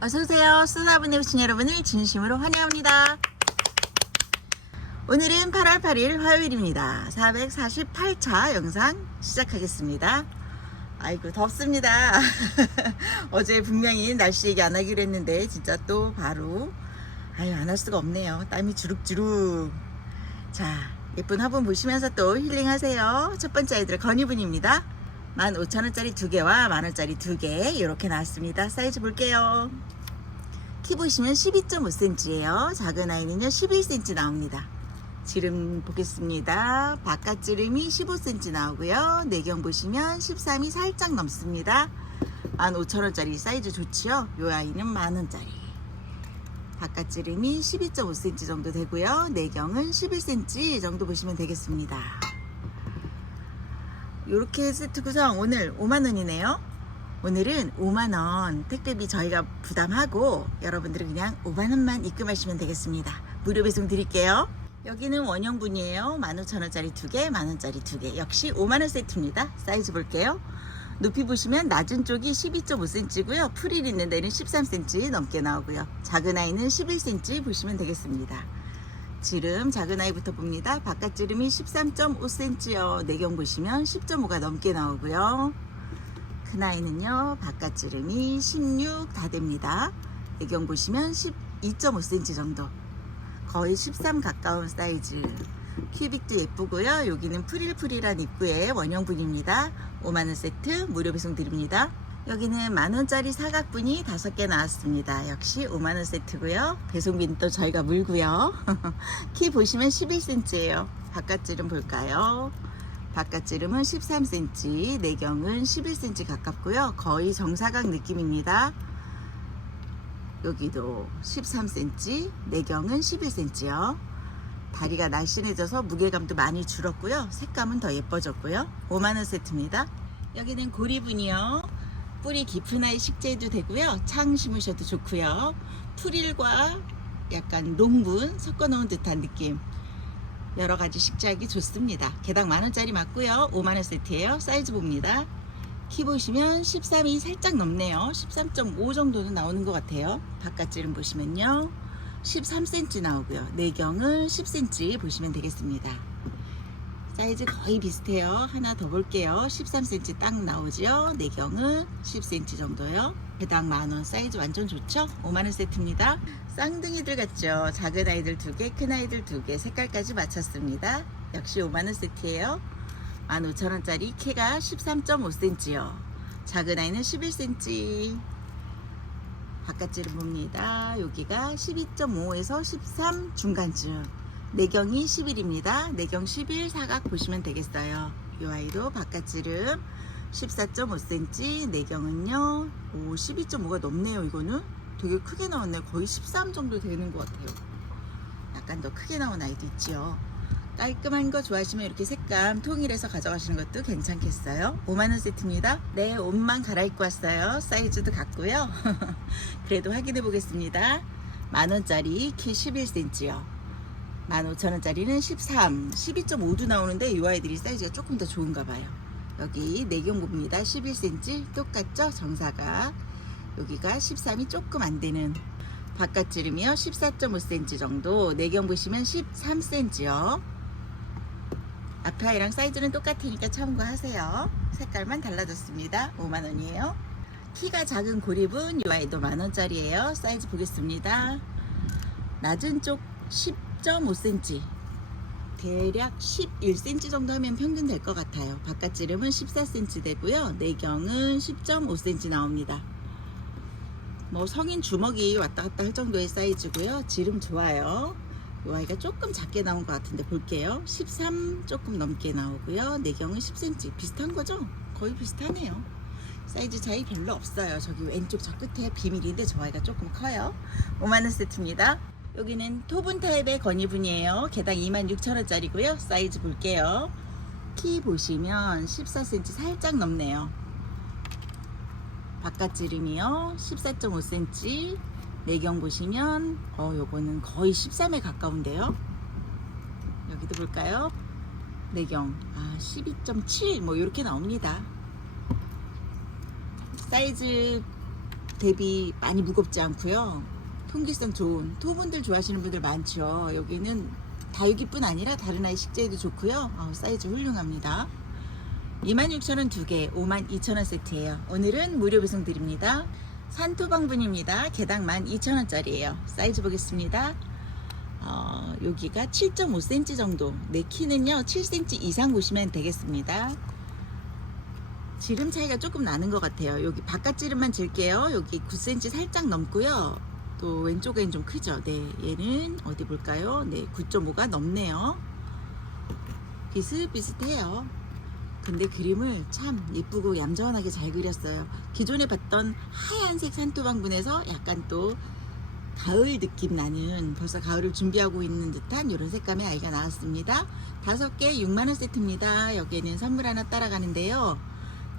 어서오세요. 수다분에 오신 여러분을 진심으로 환영합니다. 오늘은 8월 8일 화요일입니다. 448차 영상 시작하겠습니다. 아이고, 덥습니다. 어제 분명히 날씨 얘기 안 하기로 했는데, 진짜 또 바로, 아유, 안 할 수가 없네요. 땀이 주룩주룩. 자, 예쁜 화분 보시면서 또 힐링하세요. 첫 번째 아이들 건이분입니다. 15,000원짜리 두 개와 만원짜리 두개 이렇게 나왔습니다. 사이즈 볼게요. 키 보시면 12.5cm예요. 작은 아이는요 11cm 나옵니다. 지름 보겠습니다. 바깥 지름이 15cm 나오고요. 내경 보시면 13이 살짝 넘습니다. 15,000원짜리 사이즈 좋지요. 이 아이는 만원짜리. 바깥 지름이 12.5cm 정도 되고요. 내경은 11cm 정도 보시면 되겠습니다. 이렇게 세트 구성 오늘 5만원이네요. 오늘은 5만원 택배비 저희가 부담하고 여러분들은 그냥 5만원만 입금하시면 되겠습니다. 무료 배송 드릴게요. 여기는 원형분이에요. 15,000원짜리 2개, 만원짜리 2개. 역시 5만원 세트입니다. 사이즈 볼게요. 높이 보시면 낮은 쪽이 12.5cm고요. 풀일 있는 데는 13cm 넘게 나오고요. 작은 아이는 11cm 보시면 되겠습니다. 지름 작은 아이부터 봅니다. 바깥 지름이 13.5cm요. 내경 보시면 10.5가 넘게 나오고요. 큰 아이는요. 바깥 지름이 16 다 됩니다. 내경 보시면 12.5cm 정도. 거의 13 가까운 사이즈. 큐빅도 예쁘고요. 여기는 프릴프릴한 입구의 원형분입니다. 5만원 세트 무료 배송 드립니다. 여기는 만원짜리 사각분이 5개 나왔습니다. 역시 5만원 세트고요. 배송비는 또 저희가 물고요. 키 보시면 11cm예요. 바깥지름 볼까요? 바깥지름은 13cm, 내경은 11cm 가깝고요. 거의 정사각 느낌입니다. 여기도 13cm, 내경은 11cm요. 다리가 날씬해져서 무게감도 많이 줄었고요. 색감은 더 예뻐졌고요. 5만원 세트입니다. 여기는 고리분이요. 뿌리 깊은 아이 식재도 되고요. 창 심으셔도 좋고요. 풀일과 약간 농분 섞어 놓은 듯한 느낌. 여러 가지 식재하기 좋습니다. 개당 만원짜리 맞고요. 5만원 세트예요. 사이즈 봅니다. 키 보시면 13이 살짝 넘네요. 13.5 정도는 나오는 것 같아요. 바깥지름 보시면요. 13cm 나오고요. 내경은 10cm 보시면 되겠습니다. 사이즈 거의 비슷해요. 하나 더 볼게요. 13cm 딱 나오죠. 내경은 10cm 정도요. 배당 만원 사이즈 완전 좋죠? 5만원 세트입니다. 쌍둥이들 같죠? 작은 아이들 두 개, 큰 아이들 두 개, 색깔까지 맞췄습니다. 역시 5만원 세트예요. 15,000원짜리 키가 13.5cm요. 작은 아이는 11cm. 바깥지를 봅니다. 여기가 12.5에서 13 중간쯤. 내경이 11입니다. 내경 11 사각 보시면 되겠어요. 이 아이도 바깥지름 14.5cm, 내경은요, 오, 12.5가 넘네요, 이거는. 되게 크게 나왔네요. 거의 13 정도 되는 것 같아요. 약간 더 크게 나온 아이도 있지요. 깔끔한 거 좋아하시면 이렇게 색감 통일해서 가져가시는 것도 괜찮겠어요. 5만원 세트입니다. 네, 옷만 갈아입고 왔어요. 사이즈도 같고요. 그래도 확인해 보겠습니다. 만원짜리 키 11cm요. 15,000원짜리는 13, 12.5도 나오는데 이 아이들이 사이즈가 조금 더 좋은가 봐요. 여기 내경고입니다. 11cm 똑같죠? 정사가. 여기가 13이 조금 안 되는 바깥 지름이요. 14.5cm 정도. 내경 보시면 13cm요. 앞에 아이랑 사이즈는 똑같으니까 참고하세요. 색깔만 달라졌습니다. 5만원이에요. 키가 작은 고립은 이 아이도 만원짜리예요. 사이즈 보겠습니다. 낮은 쪽 10.5cm. 대략 11cm 정도 하면 평균 될 것 같아요. 바깥 지름은 14cm 되고요. 내경은 10.5cm 나옵니다. 뭐 성인 주먹이 왔다 갔다 할 정도의 사이즈고요. 지름 좋아요. 이 아이가 조금 작게 나온 것 같은데 볼게요. 13 조금 넘게 나오고요. 내경은 10cm 비슷한 거죠? 거의 비슷하네요. 사이즈 차이 별로 없어요. 저기 왼쪽 저 끝에 비밀인데 저 아이가 조금 커요. 5만원 세트입니다. 여기는 토분 타입의 건이분이에요. 개당 26,000원짜리고요. 사이즈 볼게요. 키 보시면 14cm 살짝 넘네요. 바깥 지름이요. 14.5cm. 내경 보시면 어 요거는 거의 13에 가까운데요. 여기도 볼까요? 내경 아 12.7 뭐 이렇게 나옵니다. 사이즈 대비 많이 무겁지 않고요. 통기성 좋은 토분들 좋아하시는 분들 많죠. 여기는 다육이뿐 아니라 다른 아이 식재에도 좋고요. 어, 사이즈 훌륭합니다. 26,000원 두 개, 52,000원 세트예요. 오늘은 무료 배송 드립니다. 산토방분입니다. 개당 12,000원짜리예요. 사이즈 보겠습니다. 어, 여기가 7.5cm 정도. 내 키는요 7cm 이상 보시면 되겠습니다. 지름 차이가 조금 나는 것 같아요. 여기 바깥 지름만 질게요. 여기 9cm 살짝 넘고요. 또 왼쪽엔 좀 크죠. 네, 얘는 어디 볼까요? 네, 9.5가 넘네요. 비슷비슷해요. 근데 그림을 참 예쁘고 얌전하게 잘 그렸어요. 기존에 봤던 하얀색 산토방분에서 약간 또 가을 느낌 나는 벌써 가을을 준비하고 있는 듯한 이런 색감의 아이가 나왔습니다. 다섯 개 6만원 세트입니다. 여기에는 선물 하나 따라가는데요.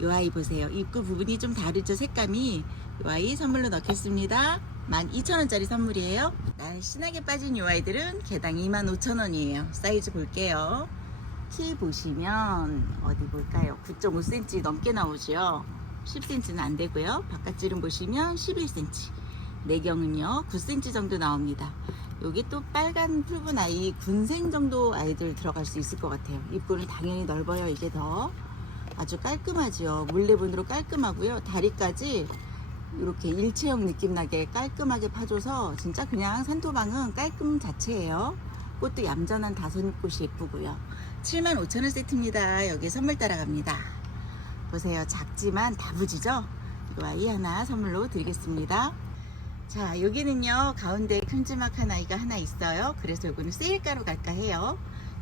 이 아이 보세요. 입구 부분이 좀 다르죠 색감이. 이 아이 선물로 넣겠습니다. 12,000원짜리 선물이에요. 날씬하게 빠진 이 아이들은 개당 25,000원이에요. 사이즈 볼게요. 키 보시면 어디 볼까요? 9.5cm 넘게 나오죠. 10cm는 안 되고요. 바깥지름 보시면 11cm. 내경은요 9cm 정도 나옵니다. 여기 또 빨간 붉은 아이 군생 정도 아이들 들어갈 수 있을 것 같아요. 입구는 당연히 넓어요. 이게 더 아주 깔끔하지요. 물레분으로 깔끔하고요. 다리까지 이렇게 일체형 느낌 나게 깔끔하게 파줘서 진짜 그냥 산토방은 깔끔 자체예요. 꽃도 얌전한 다섯잎꽃이 예쁘고요. 75,000원 세트입니다. 여기 선물 따라갑니다. 보세요. 작지만 다부지죠? 이거 아이 하나 선물로 드리겠습니다. 자, 여기는요, 가운데 큼지막한 아이가 하나 있어요. 그래서 이거는 세일가로 갈까 해요.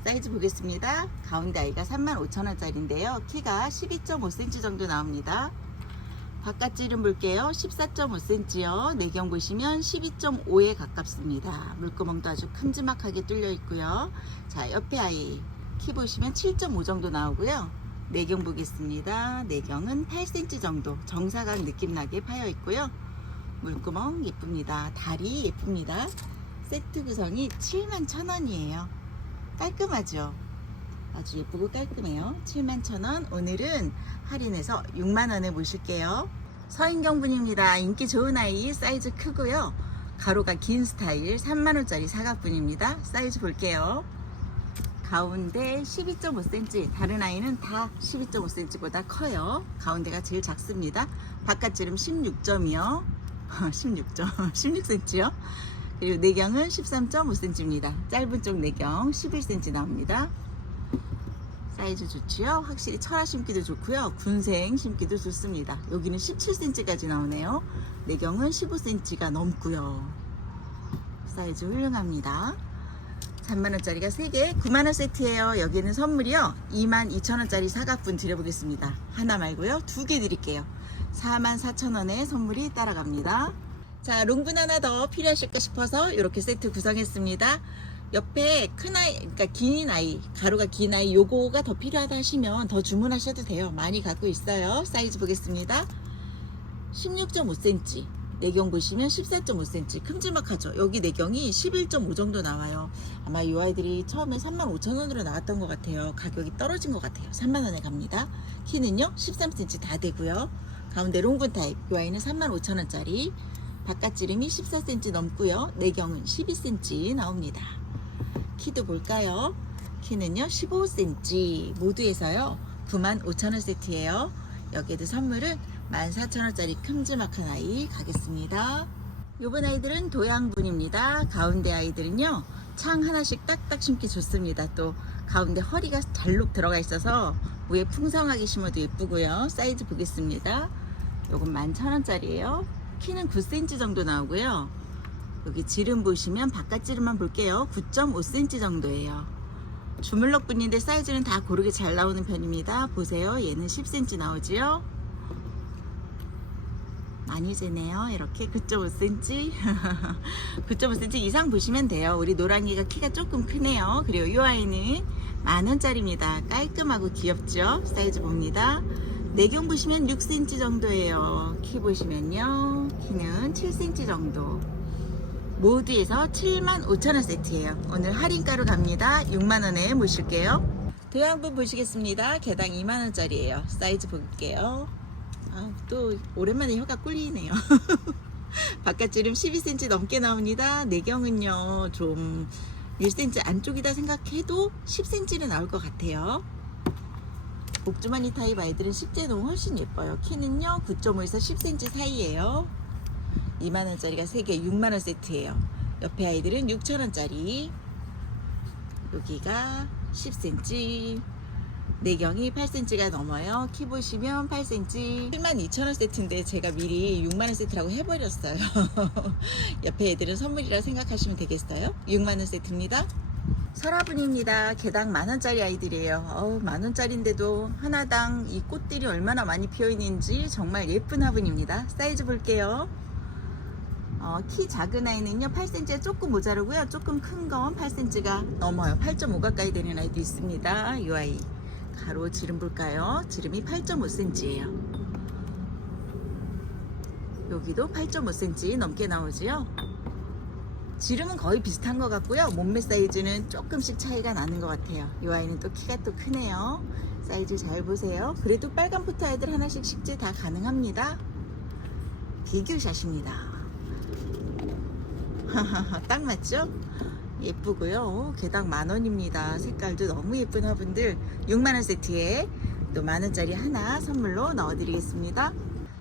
사이즈 보겠습니다. 가운데 아이가 35,000원짜리인데요. 키가 12.5cm 정도 나옵니다. 바깥지름 볼게요. 14.5cm요. 내경 보시면 12.5에 가깝습니다. 물구멍도 아주 큼지막하게 뚫려 있고요. 자, 옆에 아이 키 보시면 7.5 정도 나오고요. 내경 보겠습니다. 내경은 8cm 정도 정사각 느낌 나게 파여 있고요. 물구멍 예쁩니다. 다리 예쁩니다. 세트 구성이 7만 천 원이에요. 깔끔하죠? 아주 예쁘고 깔끔해요. 7만 천 원. 오늘은 할인해서 6만 원에 모실게요. 서인경 분입니다. 인기 좋은 아이 사이즈 크고요. 가로가 긴 스타일 3만 원짜리 사각분입니다. 사이즈 볼게요. 가운데 12.5cm, 다른 아이는 다 12.5cm보다 커요. 가운데가 제일 작습니다. 바깥지름 16점이요. 16점, 16cm요. 그리고 내경은 13.5cm입니다. 짧은 쪽 내경 11cm 나옵니다. 사이즈 좋지요. 확실히 철화 심기도 좋고요. 군생 심기도 좋습니다. 여기는 17cm까지 나오네요. 내경은 15cm가 넘고요. 사이즈 훌륭합니다. 3만원짜리가 3개, 9만원 세트예요. 여기는 선물이요. 22,000원짜리 사각분 드려보겠습니다. 하나 말고요. 두 개 드릴게요. 44,000원에 선물이 따라갑니다. 자, 롱분 하나 더 필요하실까 싶어서 이렇게 세트 구성했습니다. 옆에 큰 아이, 그러니까 긴 아이, 가루가 긴 아이, 요거가 더 필요하다 하시면 더 주문하셔도 돼요. 많이 갖고 있어요. 사이즈 보겠습니다. 16.5cm. 내경 보시면 14.5cm. 큼지막하죠. 여기 내경이 11.5 정도 나와요. 아마 이 아이들이 처음에 35,000원으로 나왔던 것 같아요. 가격이 떨어진 것 같아요. 3만원에 갑니다. 키는요, 13cm 다 되고요. 가운데 롱군 타입. 이 아이는 35,000원짜리. 바깥지름이 14cm 넘고요. 내경은 12cm 나옵니다. 키도 볼까요? 키는요 15cm 모두에서요 95,000원 세트예요. 여기에도 선물은 14,000원짜리 큼지막한 아이 가겠습니다. 요번 아이들은 도양분입니다. 가운데 아이들은요 창 하나씩 딱딱 심기 좋습니다. 또 가운데 허리가 잘록 들어가 있어서 위에 풍성하게 심어도 예쁘고요. 사이즈 보겠습니다. 요건 11,000원짜리예요. 키는 9cm 정도 나오고요. 여기 지름 보시면 바깥 지름만 볼게요. 9.5cm 정도예요. 주물럭 분인데 사이즈는 다 고르게 잘 나오는 편입니다. 보세요. 얘는 10cm 나오지요. 많이 재네요. 이렇게 9.5cm. 9.5cm 이상 보시면 돼요. 우리 노랑이가 키가 조금 크네요. 그리고 이 아이는 만원짜리입니다. 깔끔하고 귀엽죠? 사이즈 봅니다. 내경 보시면 6cm 정도예요. 키 보시면요. 키는 7cm 정도. 모두에서 75,000원 세트예요. 오늘 할인가로 갑니다. 6만원에 모실게요. 도양분 보시겠습니다. 개당 2만원짜리예요. 사이즈 볼게요. 아, 또 오랜만에 혀가 꿀리네요. 바깥지름 12cm 넘게 나옵니다. 내경은요, 좀 1cm 안쪽이다 생각해도 10cm는 나올 것 같아요. 복주머니 타입 아이들은 10대 너무 훨씬 예뻐요. 키는요, 9.5에서 10cm 사이에요. 2만원짜리가 3개 6만원 세트예요. 옆에 아이들은 6천원짜리. 여기가 10cm. 내경이 8cm가 넘어요. 키 보시면 8cm. 72,000원 세트인데 제가 미리 6만원 세트라고 해버렸어요. 옆에 애들은 선물이라 생각하시면 되겠어요. 6만원 세트입니다. 설화분입니다. 개당 만원짜리 아이들이에요. 만원짜리인데도 하나당 이 꽃들이 얼마나 많이 피어있는지 정말 예쁜 화분입니다. 사이즈 볼게요. 어, 키 작은 아이는요 8cm에 조금 모자르고요. 조금 큰 건 8cm가 넘어요. 8.5 가까이 되는 아이도 있습니다. 이 아이 가로 지름 볼까요? 지름이 8.5cm예요. 여기도 8.5cm 넘게 나오지요? 지름은 거의 비슷한 것 같고요. 몸매 사이즈는 조금씩 차이가 나는 것 같아요. 이 아이는 또 키가 또 크네요. 사이즈 잘 보세요. 그래도 빨간 포트 아이들 하나씩 식재 다 가능합니다. 비교샷입니다 딱 맞죠? 예쁘고요. 오, 개당 만 원입니다. 색깔도 너무 예쁜 화분들 6만 원 세트에 또 만 원짜리 하나 선물로 넣어드리겠습니다.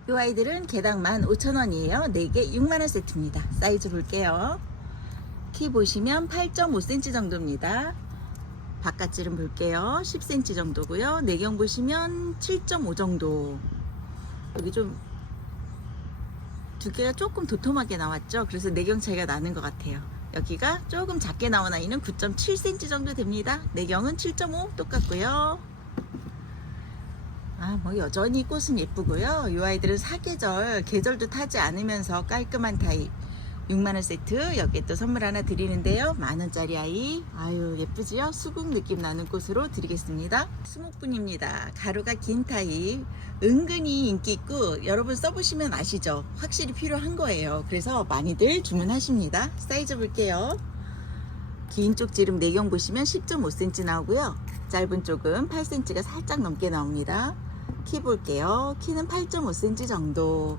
이 아이들은 개당 만 5천 원이에요. 4개 6만 원 세트입니다. 사이즈 볼게요. 키 보시면 8.5cm 정도입니다. 바깥지름 볼게요. 10cm 정도고요. 내경 보시면 7.5 정도. 여기 좀 두께가 조금 도톰하게 나왔죠. 그래서 내경 차이가 나는 것 같아요. 여기가 조금 작게 나온 아이는 9.7cm 정도 됩니다. 내경은 7.5 똑같고요. 아, 뭐 여전히 꽃은 예쁘고요. 이 아이들은 사계절, 계절도 타지 않으면서 깔끔한 타입. 6만원 세트 여기에 또 선물 하나 드리는데요. 만원짜리 아이. 아유 예쁘지요? 수국 느낌 나는 꽃으로 드리겠습니다. 수목분입니다. 가루가 긴 타입. 은근히 인기 있고 여러분 써보시면 아시죠? 확실히 필요한 거예요. 그래서 많이들 주문하십니다. 사이즈 볼게요. 긴 쪽 지름 내경 보시면 10.5cm 나오고요. 짧은 쪽은 8cm가 살짝 넘게 나옵니다. 키 볼게요. 키는 8.5cm 정도.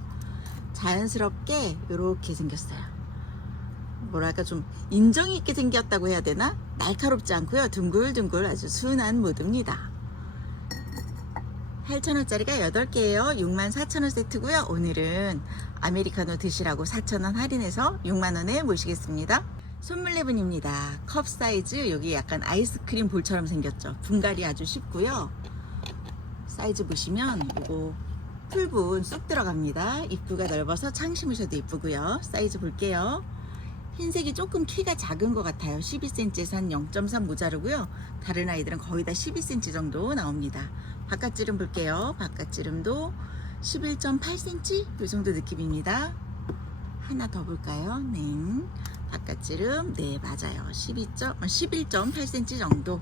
자연스럽게 이렇게 생겼어요 뭐랄까 좀 인정 있게 생겼다고 해야 되나? 날카롭지 않고요. 둥글둥글 아주 순한 모드입니다. 8,000원짜리가 8개예요. 64,000원 세트고요. 오늘은 아메리카노 드시라고 4,000원 할인해서 6만원에 모시겠습니다. 손물레분입니다. 컵 사이즈 여기 약간 아이스크림 볼처럼 생겼죠. 분갈이 아주 쉽고요. 사이즈 보시면 이거 풀분 쑥 들어갑니다. 입구가 넓어서 창 심으셔도 이쁘고요. 사이즈 볼게요. 흰색이 조금 키가 작은 것 같아요. 12cm에서 한 0.3 모자르고요. 다른 아이들은 거의 다 12cm 정도 나옵니다. 바깥지름 볼게요. 바깥지름도 11.8cm 이 정도 느낌입니다. 하나 더 볼까요? 네. 바깥지름 네 맞아요. 12. 11.8cm 정도.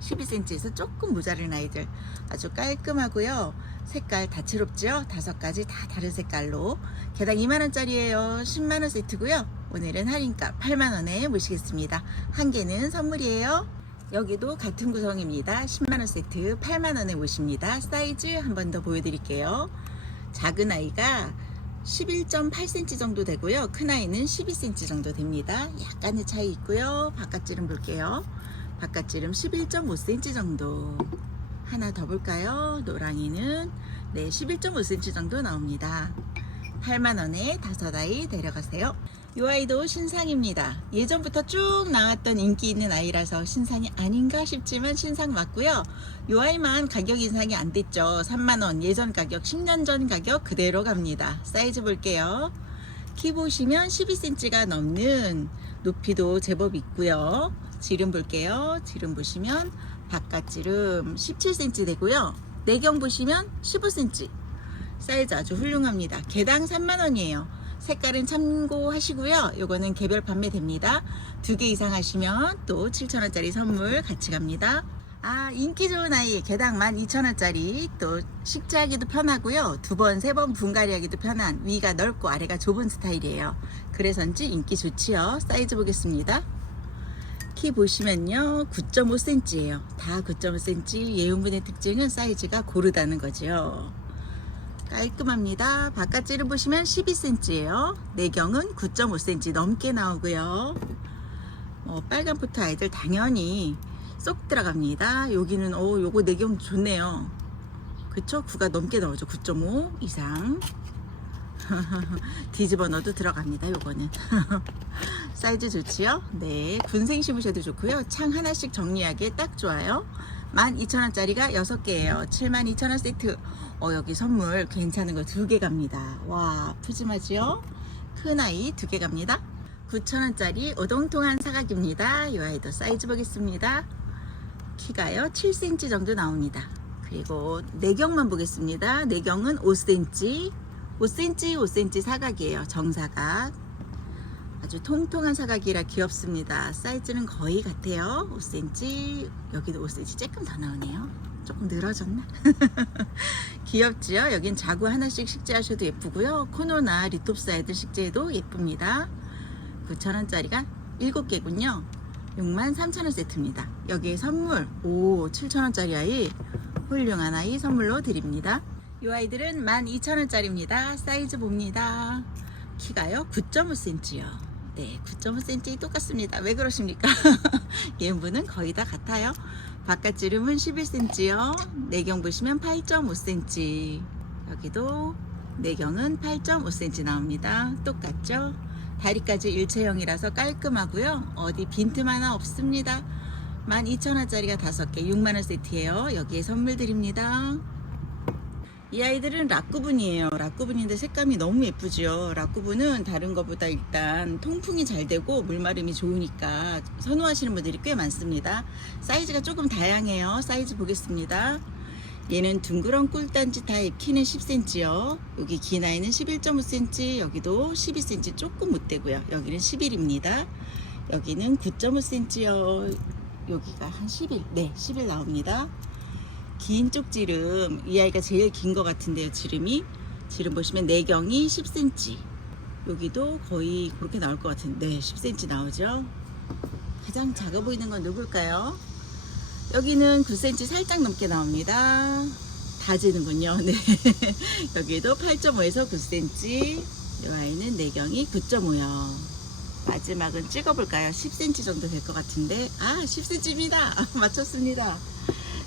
12cm에서 조금 모자른 아이들 아주 깔끔하고요 색깔 다채롭죠 다섯 가지 다 다른 색깔로 개당 2만원짜리예요 10만원 세트고요 오늘은 할인가 8만원에 모시겠습니다. 한 개는 선물이에요. 여기도 같은 구성입니다. 10만원 세트 8만원에 모십니다. 사이즈 한 번 더 보여드릴게요. 작은 아이가 11.8cm 정도 되고요. 큰 아이는 12cm 정도 됩니다. 약간의 차이 있고요. 바깥지름 볼게요. 바깥지름 11.5cm 정도. 하나 더 볼까요? 노랑이는 네 11.5cm 정도 나옵니다. 8만원에 다섯 아이 데려가세요 이 아이도 신상입니다 예전부터 쭉 나왔던 인기 있는 아이라서 신상이 아닌가 싶지만 신상 맞고요 이 아이만 가격 인상이 안 됐죠 3만원 예전 가격 10년 전 가격 그대로 갑니다 사이즈 볼게요 키 보시면 12cm가 넘는 높이도 제법 있고요 지름 볼게요. 지름 보시면 바깥 지름 17cm 되고요. 내경 보시면 15cm. 사이즈 아주 훌륭합니다. 개당 3만원이에요. 색깔은 참고하시고요. 요거는 개별 판매됩니다. 두 개 이상 하시면 또 7,000원짜리 선물 같이 갑니다. 아, 인기 좋은 아이 개당 12,000원짜리 또 식재하기도 편하고요. 두 번, 세 번 분갈이하기도 편한 위가 넓고 아래가 좁은 스타일이에요. 그래서인지 인기 좋지요. 사이즈 보겠습니다. 키 보시면요 9.5cm예요 다 9.5cm 예용분의 특징은 사이즈가 고르다는 거죠 깔끔합니다. 바깥질을 보시면 12cm예요. 내경은 9.5cm 넘게 나오고요. 어, 빨간 포트 아이들 당연히 쏙 들어갑니다. 여기는 오 요거 내경 좋네요. 그쵸? 9가 넘게 나오죠. 9.5 이상. 뒤집어 넣어도 들어갑니다. 요거는. 사이즈 좋지요? 네. 군생 심으셔도 좋고요. 창 하나씩 정리하기에 딱 좋아요. 12,000원짜리가 6개예요. 72,000원 세트. 어, 여기 선물 괜찮은 거 두 개 갑니다. 와, 푸짐하지요? 큰 아이 두 개 갑니다. 9,000원짜리 오동통한 사각입니다. 이 아이도 사이즈 보겠습니다. 키가요 7cm 정도 나옵니다. 그리고 내경만 보겠습니다. 내경은 5cm, 5cm, 5cm 사각이에요. 정사각. 아주 통통한 사각이라 귀엽습니다. 사이즈는 거의 같아요. 5cm, 여기도 5cm 조금 더 나오네요. 조금 늘어졌나? 귀엽지요? 여긴 자구 하나씩 식재하셔도 예쁘고요. 코노나 리톱스 아이들 식재해도 예쁩니다. 9,000원짜리가 7개군요. 63,000원 세트입니다. 여기에 선물, 오, 7,000원짜리 아이, 훌륭한 아이 선물로 드립니다. 이 아이들은 12,000원짜리입니다. 사이즈 봅니다. 키가요, 9.5cm요. 네, 9.5cm 똑같습니다. 왜 그러십니까? 얘분은 거의 다 같아요. 바깥 지름은 11cm요. 내경 보시면 8.5cm. 여기도 내경은 8.5cm 나옵니다. 똑같죠? 다리까지 일체형이라서 깔끔하고요. 어디 빈틈 하나 없습니다. 12,000원짜리가 5개 6만원 세트예요. 여기에 선물 드립니다. 이 아이들은 락구분이에요. 락구분인데 색감이 너무 예쁘죠. 락구분은 다른 것보다 일단 통풍이 잘 되고 물마름이 좋으니까 선호하시는 분들이 꽤 많습니다. 사이즈가 조금 다양해요. 사이즈 보겠습니다. 얘는 둥그런 꿀단지 타입 키는 10cm요. 여기 긴 아이는 11.5cm, 여기도 12cm 조금 못 되고요. 여기는 11입니다. 여기는 9.5cm요. 여기가 한 11, 네, 11 나옵니다. 긴 쪽 지름, 이 아이가 제일 긴 것 같은데요, 지름이. 지름 보시면 내경이 10cm. 여기도 거의 그렇게 나올 것 같은데, 네, 10cm 나오죠. 가장 작아 보이는 건 누굴까요? 여기는 9cm 살짝 넘게 나옵니다. 다지는군요. 네. 여기도 8.5에서 9cm. 이 아이는 내경이 9.5요. 마지막은 찍어볼까요? 10cm 정도 될 것 같은데. 아, 10cm입니다. 맞췄습니다.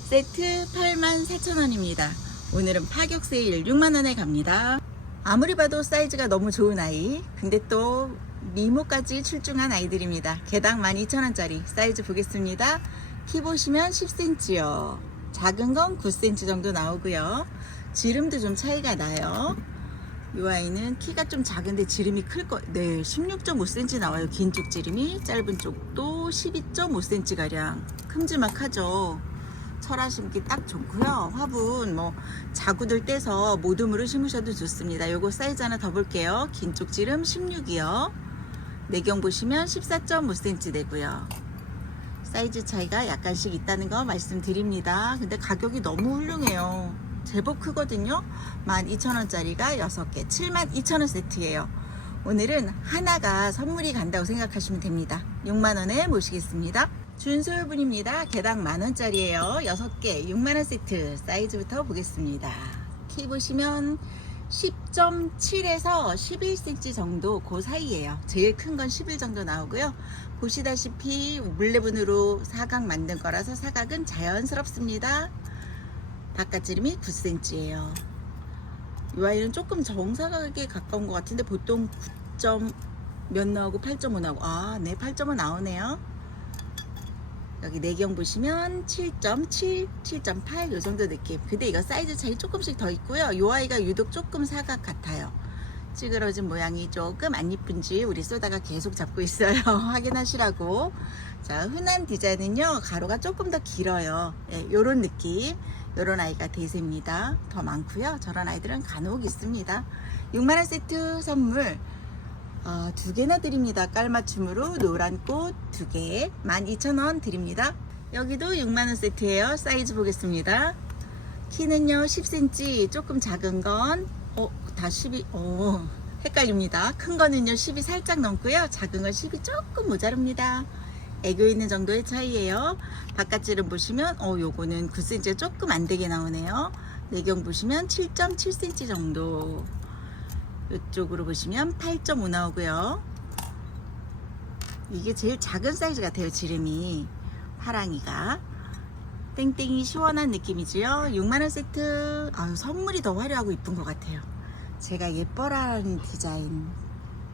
세트 84,000원입니다. 오늘은 파격 세일 6만원에 갑니다. 아무리 봐도 사이즈가 너무 좋은 아이. 근데 또 미모까지 출중한 아이들입니다. 개당 12,000원짜리 사이즈 보겠습니다. 키 보시면 10cm요. 작은 건 9cm 정도 나오고요. 지름도 좀 차이가 나요. 이 아이는 키가 좀 작은데 지름이 클 거, 네, 16.5cm 나와요. 긴 쪽 지름이 짧은 쪽도 12.5cm 가량 큼지막하죠. 철화 심기 딱 좋고요. 화분 뭐 자구들 떼서 모둠으로 심으셔도 좋습니다. 요거 사이즈 하나 더 볼게요. 긴 쪽 지름 16이요. 내경 보시면 14.5cm 되고요. 사이즈 차이가 약간씩 있다는 거 말씀드립니다. 근데 가격이 너무 훌륭해요. 제법 크거든요. 12,000원짜리가 6개, 72,000원 세트예요. 오늘은 하나가 선물이 간다고 생각하시면 됩니다. 6만원에 모시겠습니다. 준소율분입니다. 개당 만원짜리예요. 6개, 6만원 세트. 사이즈부터 보겠습니다. 키 보시면 10.7에서 11cm 정도 그 사이에요. 제일 큰 건 11 정도 나오고요. 보시다시피 물레분으로 사각 만든 거라서 사각은 자연스럽습니다. 바깥 지름이 9cm예요. 이 아이는 조금 정사각에 가까운 것 같은데 보통 9점 몇 나오고 8.5 나오고 아, 네, 8.5 나오네요. 여기 내경 보시면 7.7, 7.8 요 정도 느낌. 근데 이거 사이즈 차이 조금씩 더 있고요. 이 아이가 유독 조금 사각 같아요. 찌그러진 모양이 조금 안 이쁜지 우리 쏘다가 계속 잡고 있어요. 확인하시라고. 자, 흔한 디자인은요, 가로가 조금 더 길어요. 예, 요런 느낌. 요런 아이가 대세입니다. 더 많고요. 저런 아이들은 간혹 있습니다. 6만원 세트 선물. 어, 두 개나 드립니다. 깔맞춤으로 노란 꽃 두 개, 12,000원 드립니다. 여기도 6만원 세트예요. 사이즈 보겠습니다. 키는요, 10cm, 조금 작은 건, 어, 다 12, 어, 헷갈립니다. 큰 거는요, 10이 살짝 넘고요. 작은 건 10이 조금 모자릅니다. 애교 있는 정도의 차이예요. 바깥 지름 보시면, 어, 요거는 9cm가 조금 안 되게 나오네요. 내경 보시면 7.7cm 정도. 이쪽으로 보시면 8.5 나오고요. 이게 제일 작은 사이즈 같아요, 지름이. 파랑이가. 땡땡이 시원한 느낌이지요. 6만원 세트. 아유, 선물이 더 화려하고 이쁜 것 같아요. 제가 예뻐라는 디자인.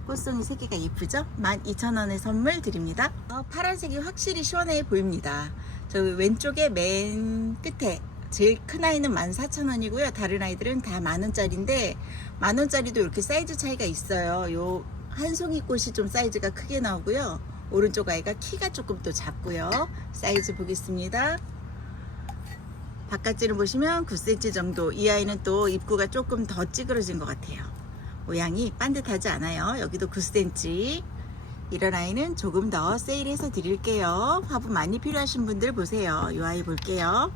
꽃송이 3개가 예쁘죠? 12,000원의 선물 드립니다. 어, 파란색이 확실히 시원해 보입니다. 저 왼쪽에 맨 끝에 제일 큰 아이는 14,000원이고요. 다른 아이들은 다 만원짜리인데 만 원짜리도 이렇게 사이즈 차이가 있어요. 요 한 송이 꽃이 좀 사이즈가 크게 나오고요. 오른쪽 아이가 키가 조금 또 작고요. 사이즈 보겠습니다. 바깥지를 보시면 9cm 정도. 이 아이는 또 입구가 조금 더 찌그러진 것 같아요. 모양이 반듯하지 않아요. 여기도 9cm. 이런 아이는 조금 더 세일해서 드릴게요. 화분 많이 필요하신 분들 보세요. 이 아이 볼게요.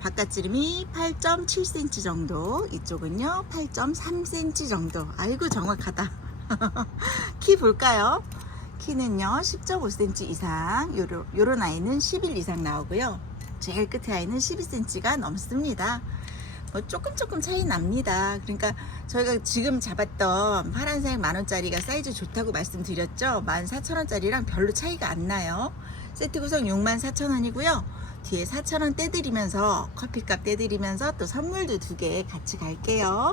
바깥지름이 8.7cm 정도. 이쪽은요, 8.3cm 정도. 아이고, 정확하다. 키 볼까요? 키는요, 10.5cm 이상. 요런, 요런 아이는 11 이상 나오고요. 제일 끝에 아이는 12cm가 넘습니다. 뭐 조금 조금 차이 납니다. 그러니까 저희가 지금 잡았던 파란색 만원짜리가 사이즈 좋다고 말씀드렸죠. 14,000원짜리랑 별로 차이가 안 나요. 세트 구성 64,000원이고요. 뒤에 4,000원 떼드리면서 커피값 떼드리면서 또 선물도 두 개 같이 갈게요.